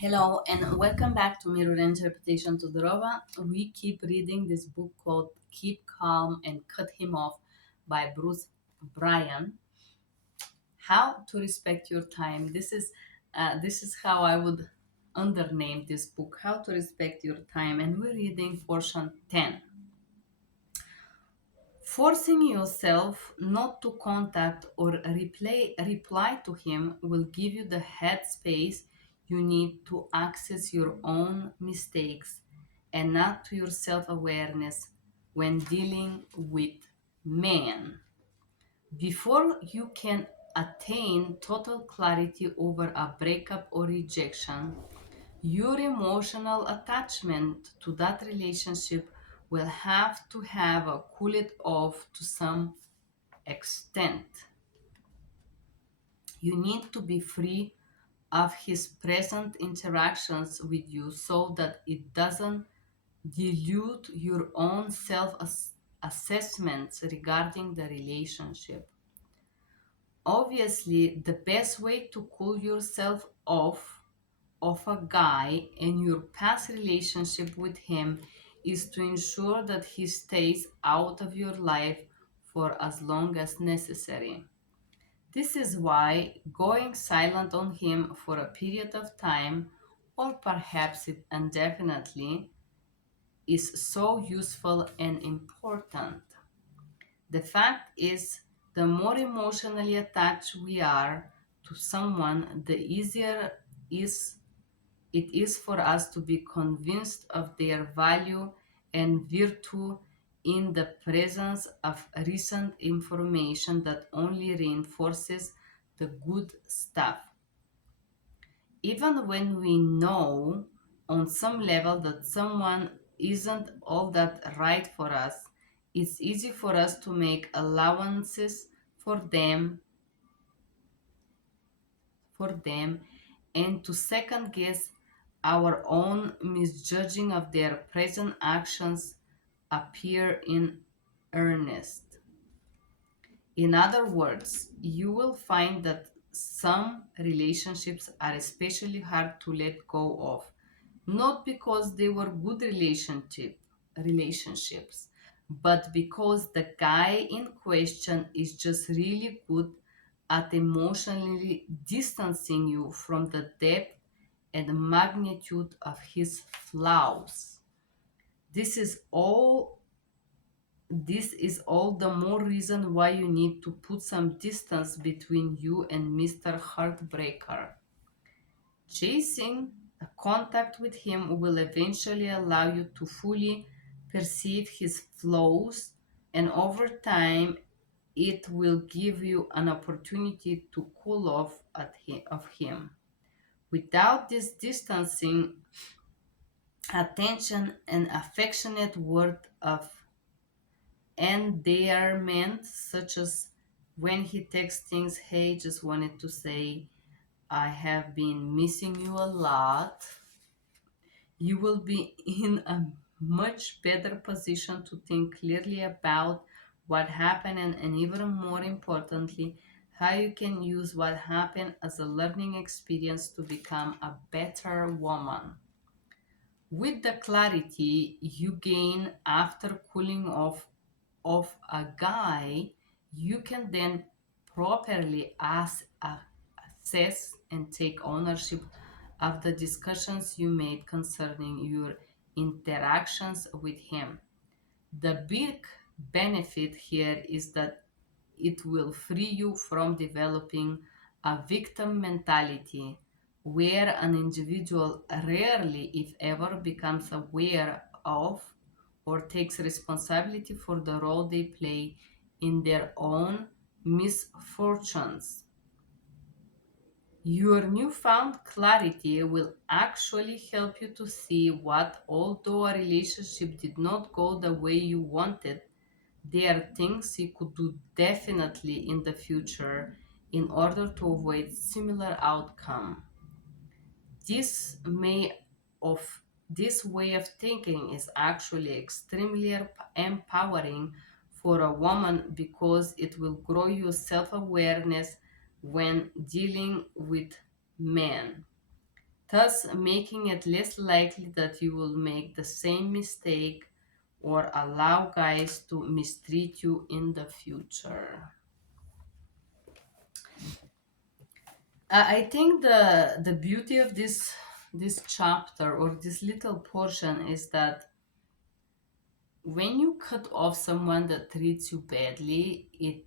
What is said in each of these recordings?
Hello and welcome back to Mirror Interpretation Todorova. We keep reading this book called Keep Calm and Cut Him Off by Bruce Bryans. How to respect your time. This is how I would undername this book. How to respect your time, and we're reading portion 10. Forcing yourself not to contact or reply to him will give you the headspace you need to access your own mistakes and not to your self awareness when dealing with men. Before you can attain total clarity over a breakup or rejection, your emotional attachment to that relationship will have to have a cool it off to some extent. You need to be free of his present interactions with you so that it doesn't dilute your own self assessments regarding the relationship. Obviously, the best way to cool yourself off of a guy and your past relationship with him is to ensure that he stays out of your life for as long as necessary. This is why going silent on him for a period of time, or perhaps it indefinitely, is so useful and important. The fact is, the more emotionally attached we are to someone, the easier is it is for us to be convinced of their value and virtue in the presence of recent information that only reinforces the good stuff. Even when we know on some level that someone isn't all that right for us, it's easy for us to make allowances for them and to second guess our own misjudging of their present actions appear in earnest. In other words, you will find that some relationships are especially hard to let go of, not because they were good relationships, but because the guy in question is just really good at emotionally distancing you from the depth and magnitude of his flaws. This is all this is all the more reason why you need to put some distance between you and Mr. Heartbreaker. Chasing a contact with him will eventually allow you to fully perceive his flaws, and over time, it will give you an opportunity to cool off of him. Without this distancing, attention and affectionate word of endearment, such as when he texts things, hey, just wanted to say, I have been missing you a lot, you will be in a much better position to think clearly about what happened and even more importantly, how you can use what happened as a learning experience to become a better woman. With the clarity you gain after cooling off of a guy, you can then properly assess and take ownership of the discussions you made concerning your interactions with him. The big benefit here is that it will free you from developing a victim mentality where an individual rarely, if ever, becomes aware of or takes responsibility for the role they play in their own misfortunes. Your newfound clarity will actually help you to see what, although a relationship did not go the way you wanted, there are things you could do definitely in the future in order to avoid similar outcome. This may of this way of thinking is actually extremely empowering for a woman because it will grow your self-awareness when dealing with men. thus making it less likely that you will make the same mistake or allow guys to mistreat you in the future. I think the beauty of this chapter or this little portion is that when you cut off someone that treats you badly, it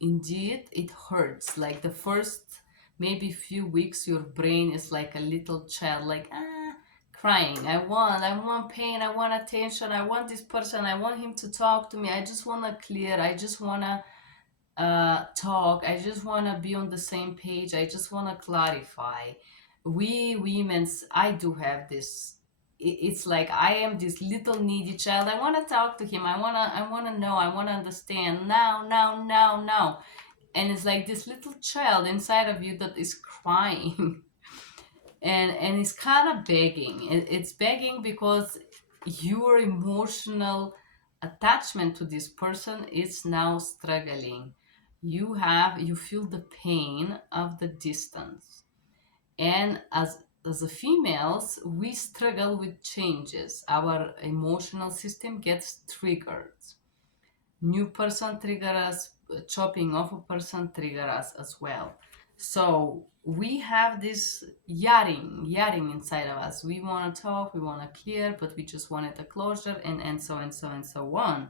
indeed it hurts. Like the first maybe few weeks, your brain is like a little child, like crying. I want pain. I want attention. I want this person. I want him to talk to me. I just want to clear. I just want to talk. I just want to be on the same page. I just want to clarify. We women's, I do have this. It's like I am this little needy child. I want to talk to him. I want to know. I want to understand now, now, now, now. And it's like this little child inside of you that is crying and it's kind of begging. It's begging because your emotional attachment to this person is now struggling. You feel the pain of the distance, and as a females, we struggle with changes. Our emotional system gets triggered. New person trigger us, chopping off a person trigger us as well. So we have this yelling inside of us. We want to talk, we want to clear, but we just wanted a closure, and so on.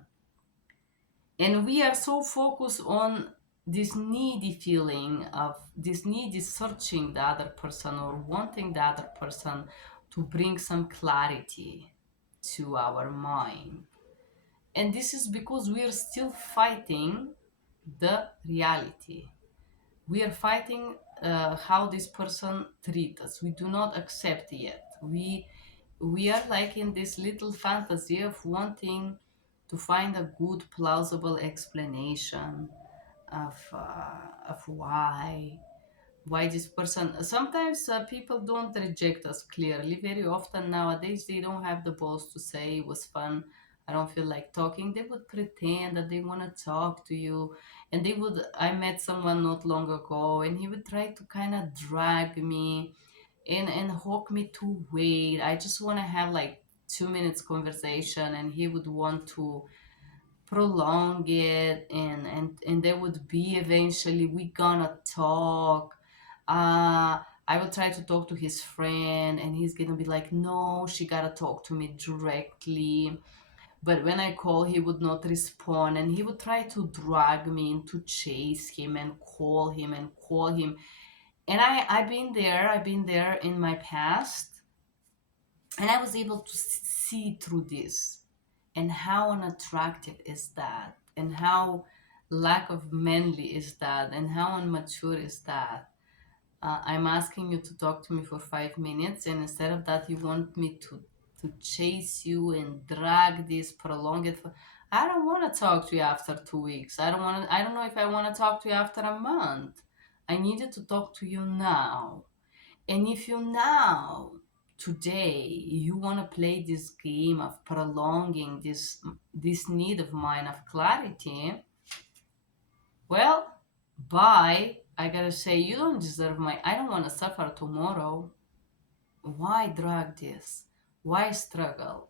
And we are so focused on this needy feeling of this needy searching the other person or wanting the other person to bring some clarity to our mind. And this is because we are still fighting the reality. We are fighting how this person treats us. We do not accept yet. We are like in this little fantasy of wanting to find a good, plausible explanation of why this person. Sometimes people don't reject us clearly. Very often nowadays they don't have the balls to say it was fun, I don't feel like talking. They would pretend that they want to talk to you, and they would. I met someone not long ago and he would try to kind of drag me and hook me to wait. I just want to have like 2 minutes conversation, and he would want to prolong it, and there would be eventually we gonna talk. I will try to talk to his friend and he's gonna be like, no, she gotta talk to me directly. But when I call, he would not respond, and he would try to drag me into chase him and call him and call him. And I've been there in my past, and I was able to see through this, and how unattractive is that, and how lack of manly is that, and how immature is that. I'm asking you to talk to me for 5 minutes, and instead of that, you want me to chase you and drag this, prolong it. I don't want to talk to you after 2 weeks. I don't want to. I don't know if I want to talk to you after a month. I needed to talk to you now. And if you now, today, you want to play this game of prolonging this need of mine of clarity, well, bye. I gotta say, you don't deserve my. I don't want to suffer tomorrow. Why drag this? Why struggle?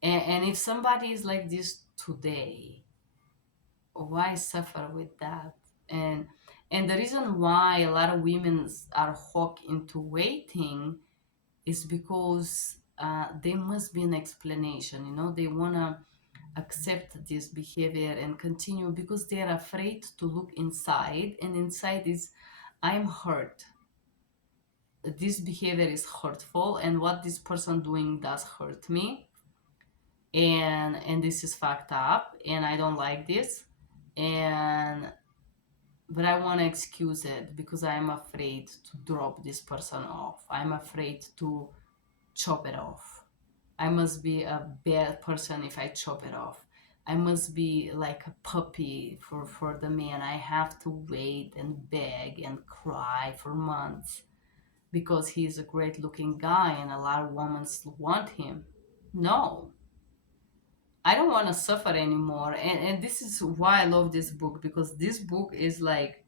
And if somebody is like this today, why suffer with that? And and the reason why a lot of women are hooked into waiting is because there must be an explanation. They want to accept this behavior and continue because they're afraid to look inside, and inside is, I'm hurt. This behavior is hurtful, and what this person doing does hurt me, and this is fucked up, and I don't like this, and but I want to excuse it because I'm afraid to drop this person off. I'm afraid to chop it off. I must be a bad person if I chop it off. I must be like a puppy for the man. I have to wait and beg and cry for months because he's a great looking guy and a lot of women want him. No, I don't want to suffer anymore. And this is why I love this book, because this book is like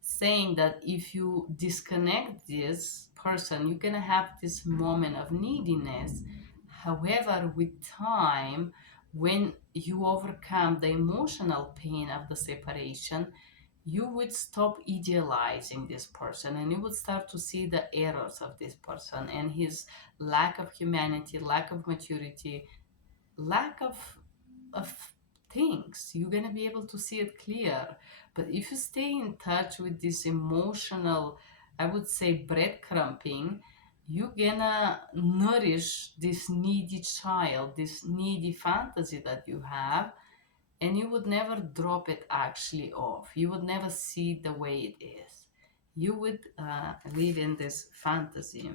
saying that if you disconnect this person, you're gonna have this moment of neediness. However, with time, when you overcome the emotional pain of the separation, you would stop idealizing this person and you would start to see the errors of this person and his lack of humanity, lack of maturity, lack of things. You're gonna be able to see it clear. But if you stay in touch with this emotional, I would say, breadcrumbing, you're gonna nourish this needy child, this needy fantasy that you have, and you would never drop it actually off. You would never see it the way it is. You would live in this fantasy.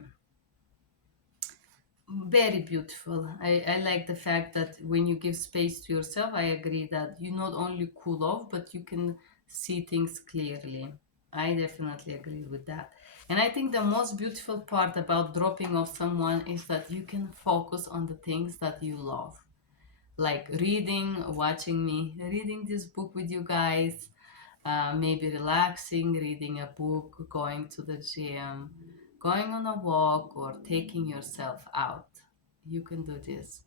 Very beautiful. I like the fact that when you give space to yourself, I agree that you not only cool off, but you can see things clearly. I definitely agree with that. And I think the most beautiful part about dropping off someone is that you can focus on the things that you love, like reading, watching me, reading this book with you guys, maybe relaxing, reading a book, going to the gym, going on a walk, or taking yourself out. You can do this.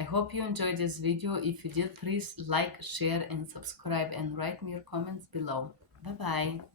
I hope you enjoyed this video. If you did, please like, share, and subscribe, and write me your comments below. Bye bye.